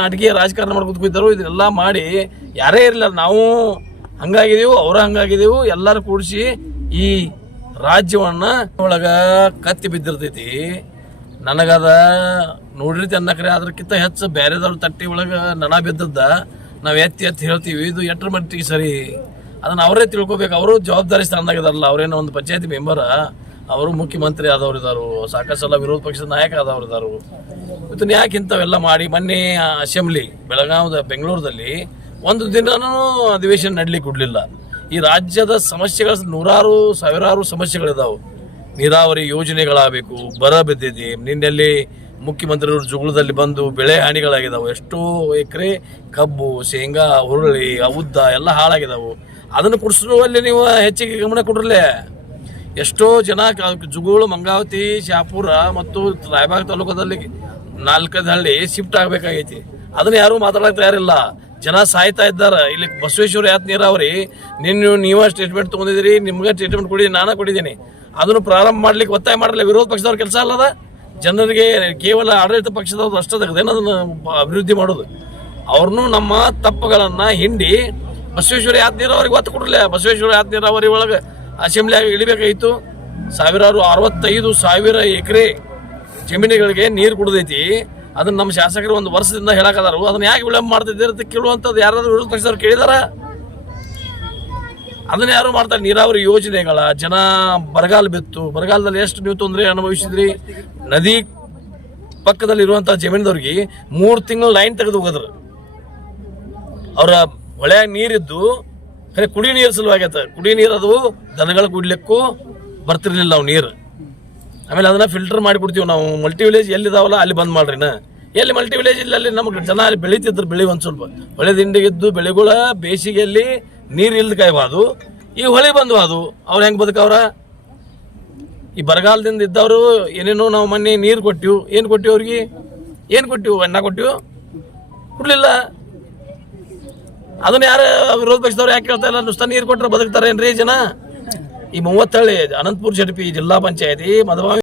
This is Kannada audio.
ನಾಟಕೀಯ ರಾಜಕಾರಣ ಮಾಡ್ಕೊತ ಕೂತಾರು ಇದನ್ನೆಲ್ಲ ಮಾಡಿ ಯಾರೇ ಇರಲಿಲ್ಲ, ನಾವು ಹಂಗಾಗಿದೆವು ಅವರ ಹಂಗಾಗಿದೆವು ಎಲ್ಲರೂ ಕೂಡಿಸಿ ಈ ರಾಜ್ಯವನ್ನ ಒಳಗ ಕತ್ತಿ ಬಿದ್ದಿರ್ತೈತಿ. ನನಗದ ನೋಡಿರ್ತಿ ಅನ್ನಕ್ರೆ ಅದಕ್ಕಿಂತ ಹೆಚ್ಚು ಬೇರೆದವ್ರ ತಟ್ಟಿ ಒಳಗ ನನ ಬಿದ್ದದ್ದ ನಾವು ಎತ್ತಿ ಎತ್ತಿ ಹೇಳ್ತೀವಿ. ಇದು ಎಟ್ರ ಮಟ್ಟಿಗೆ ಸರಿ? ಅದನ್ನ ಅವರೇ ತಿಳ್ಕೊಬೇಕು. ಅವರು ಜವಾಬ್ದಾರಿ ಸ್ಥಾನದಾಗಿದಾರಲ್ಲ ಅವ್ರೇನೋ ಒಂದು ಪಂಚಾಯತಿ ಮೆಂಬರ. ಅವರು ಮುಖ್ಯಮಂತ್ರಿ ಆದವ್ರು ಇದಾರು ಸಾಕಷ್ಟು ಸಲ ವಿರೋಧ ಪಕ್ಷದ ನಾಯಕ ಆದವ್ರು ಇದಾರು. ಇದನ್ನ ಯಾಕೆ ಇಂಥವೆಲ್ಲ ಮಾಡಿ ಮೊನ್ನೆ ಅಸೆಂಬ್ಲಿ ಬೆಳಗಾವದ, ಬೆಂಗಳೂರದಲ್ಲಿ ಒಂದು ದಿನನೂ ಅಧಿವೇಶನ ನಡ್ಲಿಕ್ಕೆ ಕೊಡಲಿಲ್ಲ ಈ ರಾಜ್ಯದ ಸಮಸ್ಯೆಗಳ ನೂರಾರು, ಸಾವಿರಾರು ಸಮಸ್ಯೆಗಳಿದಾವೆ. ನೀರಾವರಿ ಯೋಜನೆಗಳಾಗಬೇಕು, ಬರ ಬಿದ್ದಿದೆ. ನಿನ್ನೆಲ್ಲಿ ಮುಖ್ಯಮಂತ್ರಿಯವರು ಜುಗುಳದಲ್ಲಿ ಬಂದು ಬೆಳೆ ಹಾನಿಗಳಾಗಿದ್ದಾವೆ ಎಷ್ಟೋ ಎಕರೆ ಕಬ್ಬು, ಶೇಂಗಾ, ಹುರುಳಿ, ಉದ್ದ ಎಲ್ಲ ಹಾಳಾಗಿದ್ದಾವೆ ಅದನ್ನು ಕುಡಿಸುವಲ್ಲಿ ನೀವು ಹೆಚ್ಚಿಗೆ ಗಮನ ಕೊಡ್ರಲ್ಲೇ ಎಷ್ಟೋ ಜನ ಜುಗುಳು, ಮಂಗಾವತಿ, ಶಾಪುರ ಮತ್ತು ರಾಯಬಾಗ ತಾಲೂಕದಲ್ಲಿ ನಾಲ್ಕೈದು ಹಳ್ಳಿ ಶಿಫ್ಟ್ ಆಗಬೇಕಾಗೈತಿ. ಅದನ್ನ ಯಾರು ಮಾತಾಡಕ್ ತಯಾರಿಲ್ಲ. ಜನ ಸಾಯ್ತಾ ಇದ್ದಾರೆ. ಇಲ್ಲಿ ಬಸವೇಶ್ವರ ಯಾತ್ ನೀರಾವರಿ, ನಿನ್ನ ನೀವೇ ಸ್ಟೇಟ್ಮೆಂಟ್ ತೊಗೊಂಡಿದ್ದೀರಿ, ನಿಮ್ಗೆ ಸ್ಟೇಟ್ಮೆಂಟ್ ಕೊಡಿ, ನಾನು ಕೊಟ್ಟಿದ್ದೀನಿ. ಅದನ್ನು ಪ್ರಾರಂಭ ಮಾಡ್ಲಿಕ್ಕೆ ಒತ್ತಾಯ ಮಾಡಲಿಲ್ಲ. ವಿರೋಧ ಪಕ್ಷದವ್ರ ಕೆಲಸ ಅಲ್ಲದ ಜನರಿಗೆ ಕೇವಲ ಆಡಳಿತ ಪಕ್ಷದವ್ರು ಅಷ್ಟೇ ತೆಗೆದೇನು ಅದನ್ನು ಅಭಿವೃದ್ಧಿ ಮಾಡೋದು. ಅವ್ರನ್ನೂ ನಮ್ಮ ತಪ್ಪುಗಳನ್ನ ಹಿಂಡಿ ಬಸವೇಶ್ವರ ಯಾತ್ ನೀರಾವರಿಗೆ ಒತ್ತು ಕೊಡಲಿಲ್ಲ. ಬಸವೇಶ್ವರ ಯಾತ್ ನೀರಾವರಿ ಒಳಗೆ ಅಸೆಂಬ್ಲಿಯಾಗ ಇಳಿಬೇಕಾಯ್ತು. ಸಾವಿರಾರು ಅರವತ್ತೈದು ಸಾವಿರ ಎಕರೆ ಜಮೀನುಗಳಿಗೆ ನೀರು ಕುಡ್ದೈತಿ. ಅದನ್ನ ನಮ್ಮ ಶಾಸಕರು ಒಂದು ವರ್ಷದಿಂದ ಹೇಳಕದಾರು ಅದನ್ನ ಯಾಕೆ ವಿಳಂಬ ಮಾಡ್ತಿದ್ದೀರ ಅಂತ ಕೇಳುವಂಥದ್ದು ಯಾರಾದರೂ ವಿರೋಧ ಪಕ್ಷದವ್ರು ಕೇಳಿದಾರ? ಅದನ್ನ ಯಾರು ಮಾಡ್ತಾರೆ? ನೀರಾವರಿ ಯೋಜನೆಗಳ ಜನ ಬರಗಾಲ ಬಿತ್ತು. ಬರಗಾಲದಲ್ಲಿ ಎಷ್ಟು ನೀವು ತೊಂದರೆ ಅನುಭವಿಸಿದ್ರಿ? ನದಿ ಪಕ್ಕದಲ್ಲಿ ಇರುವಂತಹ ಜಮೀನದವ್ರಿಗೆ ಮೂರು ತಿಂಗಳು ಲೈನ್ ತೆಗೆದು ಹೋಗದ್ರ. ಅವರ ಹೊಳೆಯಾಗ ನೀರಿದ್ದು ಖರೆ ಕುಡಿ ನೀರು ಸಲುವಾಗೈತ ಕುಡಿ ನೀರು ಅದು ದನಗಳ ಕುಡ್ಲಿಕ್ಕೂ ಬರ್ತಿರ್ಲಿಲ್ಲ ನಾವು ನೀರು. ಆಮೇಲೆ ಅದನ್ನ ಫಿಲ್ಟರ್ ಮಾಡಿ ಕೊಡ್ತೀವಿ ನಾವು. ಮಲ್ಟಿ ವಿಲೇಜ್ ಎಲ್ಲಿದಾವಲ್ಲ ಅಲ್ಲಿ ಬಂದ್ ಮಾಡ್ರಿನ ಎಲ್ಲಿ ಮಲ್ಟಿ ವಿಲೇಜ್ ಇಲ್ಲ ಅಲ್ಲಿ ನಮ್ಗೆ ಜನ ಅಲ್ಲಿ ಬೆಳೀತಿದ್ರು ಬೆಳಿ ಒಂದು ಸ್ವಲ್ಪ. ಹೊಳೆ ದಿಂಡಿಗಿದ್ದು ಬೆಳೆಗಳ ಬೇಸಿಗೆಯಲ್ಲಿ ನೀರು ಇಲ್ದ ಕಾಯ್ಬಾದು ಈ ಹೊಳೆ ಬಂದು ಅದು ಅವ್ರು ಹೆಂಗೆ ಬದುಕವ್ರ? ಈ ಬರಗಾಲದಿಂದ ಇದ್ದವರು ಏನೇನೋ ನಾವು ಮೊನ್ನೆ ನೀರು ಕೊಟ್ಟಿವು ಏನು ಕೊಟ್ಟಿವಿ ಅವ್ರಿಗೆ? ಏನು ಕೊಟ್ಟಿವು ಅನ್ನ ಕೊಟ್ಟಿವು ಕೊಡ್ಲಿಲ್ಲ. ಅದನ್ನ ಯಾರು ವಿರೋಧ ಪಕ್ಷದವ್ರು ಯಾಕೆ ಕೇಳ್ತಾ ಇಲ್ಲ? ನುಸ್ತ ನೀರು ಕೊಟ್ಟರೆ ಬದುಕ್ತಾರೆ ಏನ್ರಿ ಜನ? ಈ ಮೂವತ್ತಳ್ಳಿ ಅನಂತಪುರ ಜಡ್ಪಿ ಜಿಲ್ಲಾ ಪಂಚಾಯತಿ, ಮಧುಬಾವಿ